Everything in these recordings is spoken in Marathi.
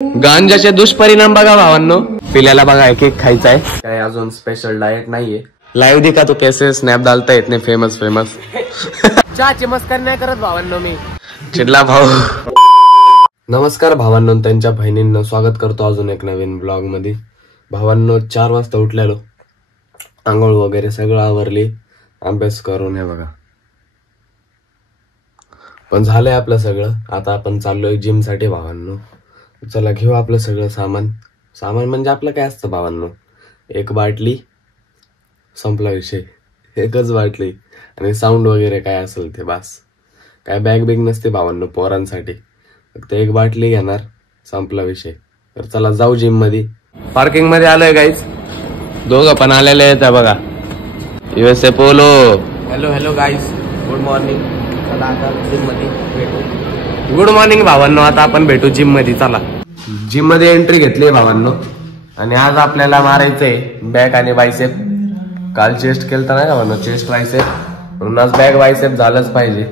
गांजाचे दुष्परिणाम बघा भावांनो. पिल्याला बघा एक एक खायचा आहे. काय अजून स्पेशल डाएट नाहीये. लाईव्ह दिखा तो कैसे स्नॅप डालता है इतने फेमस चहाची मस्करी नाही करत भावांनो मी. चिडला भाऊ. नमस्कार भावांनो, त्यांच्या बहिणींना स्वागत करतो अजून एक नवीन ब्लॉग मध्ये. भावांनो 4 वाजता उठलेलो, आंघोळ वगैरे सगळं आवरली, अभ्यास करून हे बघा पण झालंय आपलं सगळं. आता आपण चाललोय जिम साठी भावांनो. चला घेऊ आपलं सगळं सामान म्हणजे आपलं काय असतं भावांनो, एक बाटली, संपला विषय, एकच बाटली आणि साऊंड वगैरे काय असेल ते बस. काय बॅग बिग नसते भावांनो पोरांसाठी, फक्त एक बाटली घेणार, संपला विषय. तर चला जाऊ जिम मध्ये. पार्किंग मध्ये आलोय गाईज, दोघं पण आलेले आहेत बघा. USA polo. Hello guys, good morning. चला आता जिम मध्ये भेटू. गुड मॉर्निंग भावांनो, आता आपण भेटू जिम मध्ये. चला जिम मध्ये एंट्री घेतली भावांनो आणि आज आपल्याला मारायचंय बॅक आणि बायसेप. काल चेस्ट केलता नाही भावांनो, चेस्ट बायसेप, म्हणून आज बॅक बायसेप झालंच पाहिजे.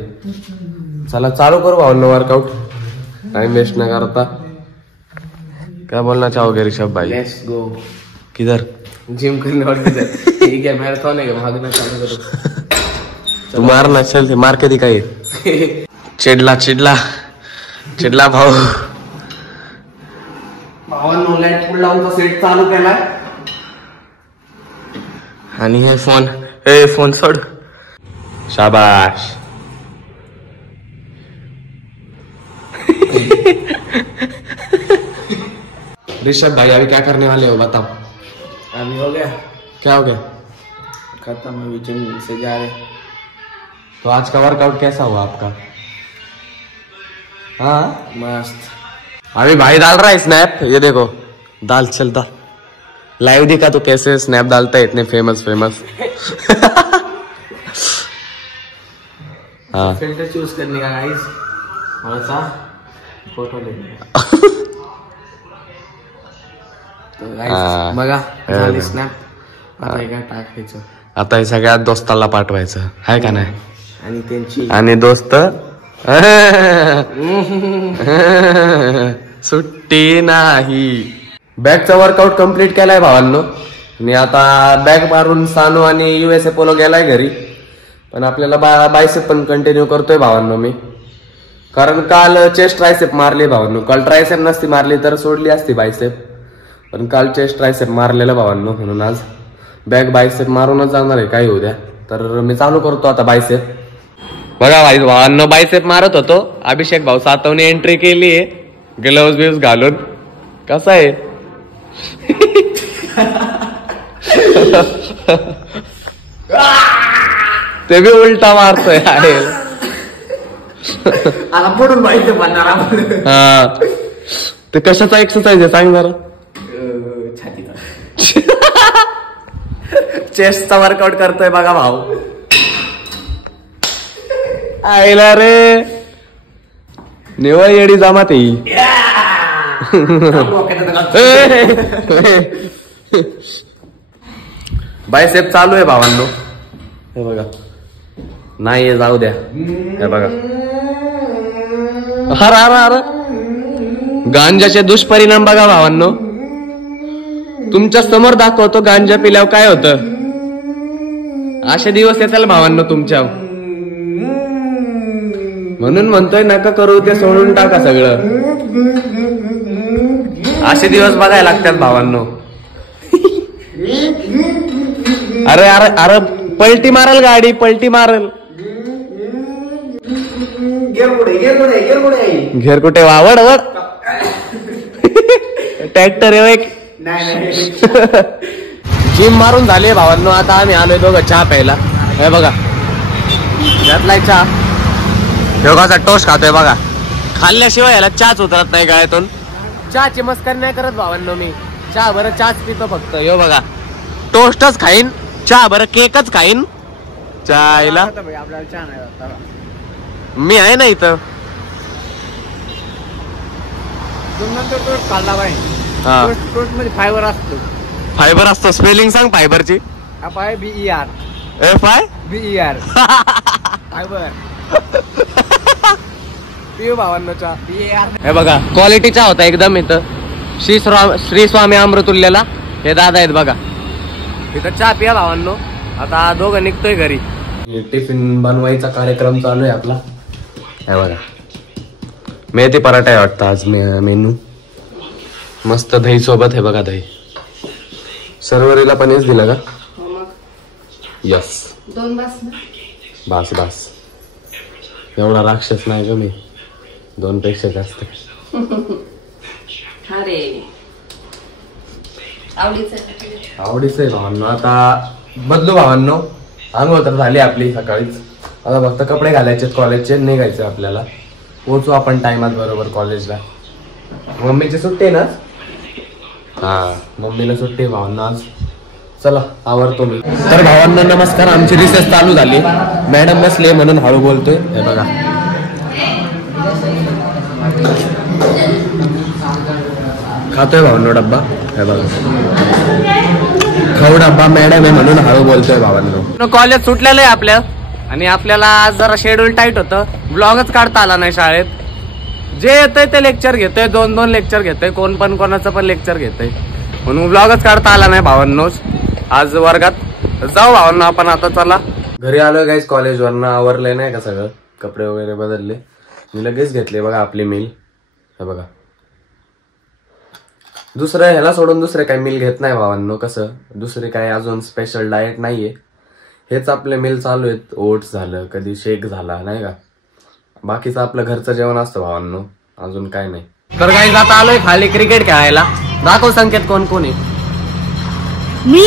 चला चालू करू भावांनो वर्कआउट, टाइम वेस्ट न करता. क्या बोलना चाहोगे ऋषभ भाई? Let's go. किधर? जिम करने और किधर? ठीक है, मैराथन है, भागना चालू करो. तू मारना, चल मार के दिखाई. चिडला भाऊ. भावांनो लाईट फुल लावून सेट चालू केलाय आणि हे फोन सोड. शाबाश. ऋषभ भाई अभी क्या करने वाले हो बताओ? अभी हो गया. क्या हो गया? खत्म, अभी जिम से जा रहे. तो आज का वर्कआउट कैसा हुआ आपका? हाँ मस्त. अभी भाई डाल रहा है स्नैप, ये देखो डाल, चलता लाइव दिखा तो कैसे स्नैप डालता है इतने फेमस. हाँ फिल्टर चूज करने का गाइस, कौन सा फोटो लेने. तो गाइस बघा झाली स्नॅप. आता हे काय टाकायचं, आता हे सगळ्यात दोस्ताला पाठवायचं आहे का नाही. आणि त्यांची आणि दोस्त सुट्टी नाही. बॅगचा वर्कआउट कम्प्लीट केलाय भावांनो आणि आता बॅग मारून सानू आणि USA पोलो गेलाय घरी. पण आपल्याला बायसेप पण कंटिन्यू करतोय भावांनो मी, कारण काल चेस्ट ट्रायसेप मारली भावांनो. काल ट्रायसेप नसती मारली तर सोडली असती बायसेप, पण काल चेस्ट ट्रायसेप मारलेलं भावांनो, म्हणून आज बॅग बायसेप मारूनच जाणार आहे काही उद्या. तर मी चालू करतो आता बायसेप. बघा भावांनो बायसेप मारत होतो, अभिषेक भाऊ सातवने एंट्री केली आहे ग्लोव्ज बिव्स घालून. कसा आहे? ते बी उलटा मारतोय. पडून बायसेप बनणार आपण. हा, ते कशाचा एक्सरसाइज आहे सांग जरा. चेस्टचा वर्कआउट करतोय बघा भाऊ. आईला रे निवळ येडी जमात ही. बायसेप चालू आहे भावांनो, हे बघा. नाही जाऊ द्या, हे बघा. अरे गांजाचे दुष्परिणाम बघा भावांनो. तुमच्या समोर दाखवतो गांजा पिल्यावर काय होतं. असे दिवस येतील भावांनो तुमच्या, म्हणून म्हणतोय नका करू, ते सोडून टाका सगळं. असे दिवस बघायला लागतात भावांनो. अरे पलटी मारल गाडी, पलटी मारल. घेर कुठे वावड ट्रॅक्टर आहे एक. जिम मारून झाले भावांनो. आता आम्ही आलोय दोघं चहा प्यायला. हे बघा घातलाय चहा. योगाचा टोस्ट खातोय बघा. खाल्ल्याशिवाय याला चहाच उतरत नाही गळ्यातून. चहाची मस्करी नाही करत भावांनो मी. चहा बरं चहाच पितो फक्त. यो बघा टोस्टच खाईन, चहा बरं केकच खाईन. चहायला आपल्याला चहा नाही मी आहे ना इथं. नंतर टोस्ट खाल्ला पाहिजे. टोस्ट मध्ये फायबर असतो. फायबर असतो. स्पेलिंग सांग फायबरची. FIBER. FIBER fibre. पिऊ भावांनो चहा. हे बघा क्वालिटी चहा होता एकदम इथं. श्री स्वामी अमृतुल्यला हे दादा आहेत बघा. इथं चहा पिया भावांनो. आता दोघं निघतोय घरी. टिफिन बनवायचा कार्यक्रम चालू आहे आपला. हे बघा मेथी पराठा आहे वाटतं आज मेनू. मस्त दही सोबत हे बघा दही. सर्वरीला पण हेच दिलं का? यस 2 बस. बास बास. एवढा राक्षस नाही ग मी. 2 पेक्षा जास्त. अरे आवडीच आहे भावांनो. आता बदलू भावांनो. आंघोळ तर झाली आपली सकाळीच. आता फक्त कपडे घालायचे कॉलेजचे. निघायचे आपल्याला. पोहोचू आपण टाइमात बरोबर कॉलेजला. मम्मीची सुट्टी ना? हा मम्मीला सुट्टी भावांना आज. चला आवरतो मी. तर भावांना नमस्कार. आमची रिसेस चालू झाली. मॅडम बसले म्हणून हळू बोलतोय. हे बघा खातोय भावांनो डब्बा. हे बघा खाऊ डब्बा. मॅडम आहे म्हणून हळू बोलतोय भावांनो. कॉलेज सुटलेलं आहे आपल्या. आणि आपल्याला आज जरा शेड्यूल टाईट होतं. ब्लॉगच काढता आला नाही शाळेत. जे येतंय ते लेक्चर घेतोय. 2 लेक्चर घेतोय. कोण पण कोणाचं पण लेक्चर घेतोय. म्हणून ब्लॉगच काढता आला नाही भावांनो आज वर्गात. जाऊ भावांनो आपण आता. चला घरी आलोय गाईज कॉलेजवरनं. आवरलंय नाही का सगळं. कपडे वगैरे बदलले. मी लगेच घेतले बघा आपली मील. हे बघा दुसरं ह्याला सोडून दुसरे काही मील घेत नाही भावांनो. कसं दुसरे काही अजून स्पेशल डाएट नाहीये. हेच आपले मील चालू आहेत. ओट्स झालं कधी शेक झाला नाही का. बाकीचं आपलं घरचं जेवण असतं भावांनो. अजून काय नाही. तर गाईज आता आलोय खाली क्रिकेट खेळायला. दाखव संकेत कोण कोण आहे. मी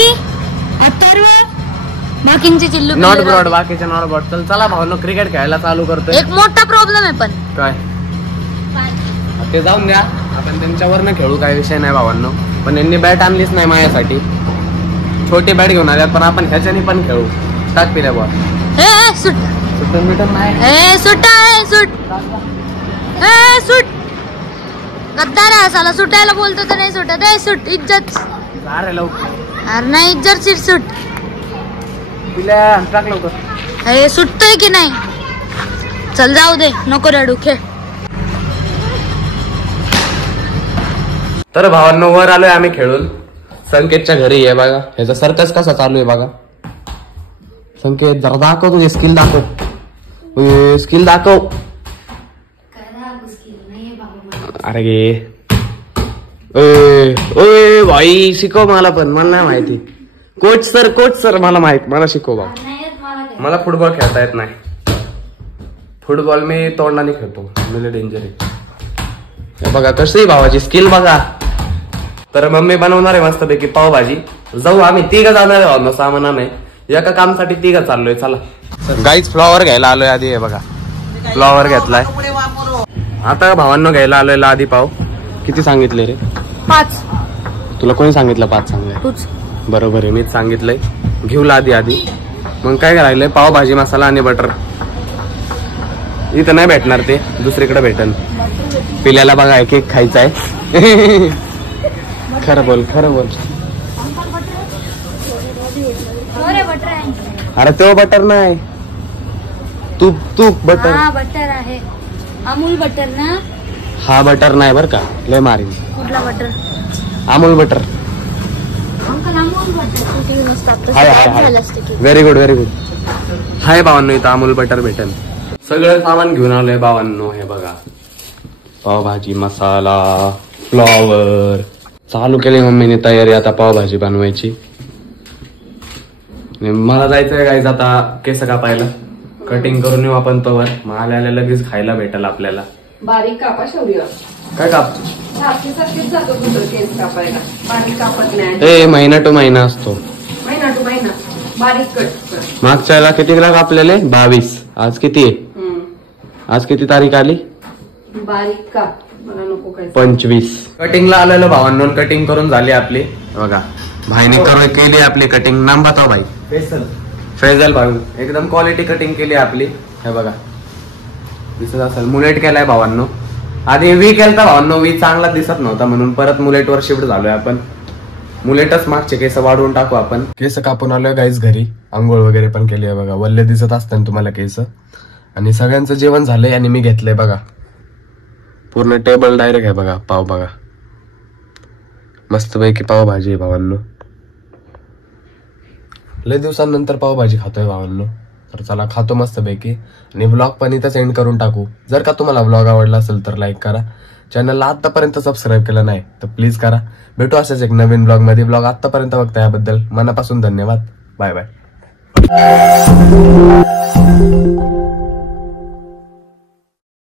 अथर्व बाकींचे चिल्लू नॉट ब्रॉड. बाकीचे नॉट ब्रॉड. चला भावांनो क्रिकेट खेळायला चालू करतोय. एक मोठा प्रॉब्लेम आहे पण. काय ते जाऊन द्या. आपण त्यांच्यावरनं खेळू. काय विषय नाही भावांनो. पण यांनी बॅट आणलीच नाही माझ्यासाठी. छोटी बॅट घेऊन आल्यात. पण आपण ह्याच्यानी पण खेळू. टाक पिल्या बॉल. सुट सुटून बिटून नाही. सुट गद्दार आहे साला. सुटायला बोलतो तर नाही सुटत. सुट इज्जत. अरे लवकर. अरे नाही इज्जत सीट सुट. पिल्या टाक लवकर. सुटतोय की नाही. चल जाऊ दे नको रडू खेळ. तर भावांनो वर आलोय आम्ही खेळून. संकेतच्या घरी आहे बघा. ह्याचा सर्कस कसा चालू आहे बघा. संकेत जरा दाखव तुझे स्किल दाखव. स्किल दाखव. अरे गे ओय भाई शिकव मला. पण मला नाही माहिती. कोच सर मला माहित. मला शिकव बाबा. मला फुटबॉल खेळता येत नाही. फुटबॉल मी तोंडाने खेळतो. मला डेंजर आहे. बघा कशी भावाची स्किल बघा. तर मम्मी बनवणार आहे मस्तपैकी पावभाजी. जाऊ आम्ही 3 जाणार आहे. सामान नाही. एका कामसाठी 3 चाललोय. चला गाईच फ्लॉवर घ्यायला आलोय आधी. हे बघा फ्लॉवर घेतलाय. आता भावांनो घ्यायला आलोय आधी पाव. किती सांगितले रे? 5. तुला कोणी सांगितलं 5 सांगाय? बरोबर आहे मीच सांगितलंय. घेऊ आधी मग काय राहिलंय पावभाजी मसाला आणि बटर. इथं नाही भेटणार ते. दुसरीकडे भेटन. पिल्याला बघा एक खायचा आहे. खरं बोल. अरे तो बटर नाही. तूप बटर. बटर आहे. अमूल बटर ना. हा बटर नाही बर का. लय मारीन. कुठला butter? Amul butter. Very good. Hi भावांनो इथं अमूल बटर भेटन. सगळं सामान घेऊन आलोय भावांनो. हे बघा पावभाजी मसाला फ्लॉवर. चालू केली मम्मीने तयारी आता पावभाजी बनवायची. मला जायचंय गाईज आता केस कापायला. कटिंग करून येऊ आपण तोवर. मग आल्या लगेच खायला भेटेल आपल्याला. बारीक कापा शौर्य. काय काप? सारखीच जातो तुझं केस कापायला. बारीक कापत नाही. महिना टू महिना असतो. महिना टू महिना बारीक कट. मागच्याला कितीला कापलेले? 22. आज किती आहे? आज किती तारीख आली? बारीक काप. मला नको काय. 25. कटिंगला आलेलो भावांनो. कटिंग करून झाली आपली. बघा भाईने केली आपली कटिंग. नाम बताव भाई. फैजल भाऊ. एकदम क्वालिटी कटिंग केली आपली. हे बघा दिसत असेल. मुलेट केलाय भावांनो. आधी वी केलता भावांनो. वी चांगला दिसत नव्हता म्हणून परत मुलेट वर शिफ्ट झालोय आपण. मुलेटच मागचे केस वाढवून टाकू आपण. केस कापून आलोय गाईज घरी. आंघोळ वगैरे पण केली आहे बघा. वल्ले दिसत असतात तुम्हाला केस. आणि सगळ्यांचं जेवण झालंय आणि मी घेतलंय बघा पूर्ण टेबल डायरेक्ट आहे बघा. पाव बघा मस्तपैकी पावभाजी आहे भावांनो. लय दिवसांनंतर पावभाजी खातोय भावांनो. तर चला खातो मस्तपैकी आणि व्लॉग पण इथंच एंड करून टाकू. जर का तुम्हाला व्लॉग आवडला असेल तर लाईक करा. चॅनलला आतापर्यंत सबस्क्राईब केलं नाही तर प्लीज करा. भेटू असेच एक नवीन ब्लॉग मध्ये. ब्लॉग आतापर्यंत बघता याबद्दल मनापासून धन्यवाद. Bye bye.